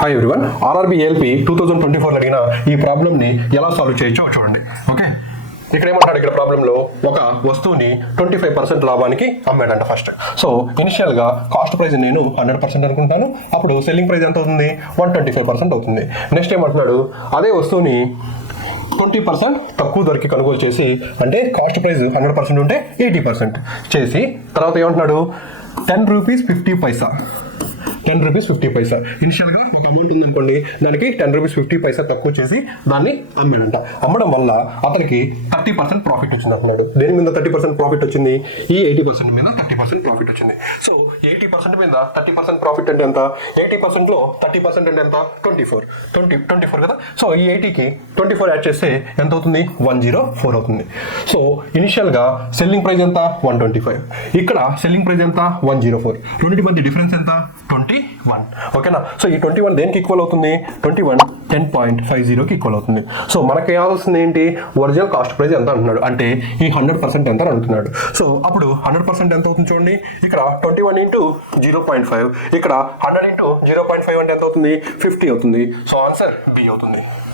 Hi everyone, RRB ALP 2024 అడిగిన ఈ ప్రాబ్లమ్ని ఎలా సాల్వ్ చేయొచ్చో చూడండి. ఓకే, ఇక్కడ ఏమంటాడు, ఇక్కడ ప్రాబ్లంలో ఒక వస్తువుని 25% లాభానికి అమ్మాడంట ఫస్ట్. సో ఇనిషియల్గా కాస్ట్ ప్రైస్ నేను 100% అనుకుంటాను, అప్పుడు సెల్లింగ్ ప్రైస్ ఎంత అవుతుంది, 125% అవుతుంది. నెక్స్ట్ ఏమంటున్నాడు, అదే వస్తువుని 20% తక్కువ ధరకి కొనుగోలు చేసి, అంటే కాస్ట్ ప్రైస్ 100% ఉంటే 80% చేసి, తర్వాత ఏమంటున్నాడు, 10 రూపీస్ 50 పైసా, 10 రూపీస్ 50 పైసా. ఇనిషియల్గా ఒక అమౌంట్ ఉందనుకోండి, దానికి 10 రూపీస్ 50 పైసా తక్కువ చేసి దాన్ని అమ్మాడంట. అమ్మడం వల్ల అతనికి 30% ప్రాఫిట్ వచ్చింది అంటున్నాడు. దేని మీద 30% ప్రాఫిట్ వచ్చింది, ఈ 80% మీద 30% ప్రాఫిట్ వచ్చింది. సో 80% మీద 30% ప్రాఫిట్ అంటే ఎంత, 80%లో 30% అంటే ఎంత, 24 కదా. సో ఈ 80కి 24 యాడ్ చేస్తే ఎంత అవుతుంది, 104 అవుతుంది. సో ఇనిషియల్గా సెల్లింగ్ ప్రైస్ ఎంత, 125, ఇక్కడ సెల్లింగ్ ప్రైస్ ఎంత, 104, రెండింటి మధ్య డిఫరెన్స్ ఎంత, 21. ఓకేనా. సో ఈ 21 దేనికి ఈక్వల్ అవుతుంది, 21 10.50కి ఈక్వల్ అవుతుంది. సో మనకి కావాల్సింది ఏంటి, ఒరిజినల్ కాస్ట్ ప్రైస్ ఎంత అంటున్నాడు, అంటే ఈ 100% ఎంత అని అడుగుతున్నాడు. సో అప్పుడు 100% ఎంత అవుతుంది చూడండి, ఇక్కడ 21 ఇంటూ 0.5, ఇక్కడ 100 ఇంటూ 0.5 అంటే ఎంత అవుతుంది, 50 అవుతుంది. సో ఆన్సర్ బి అవుతుంది.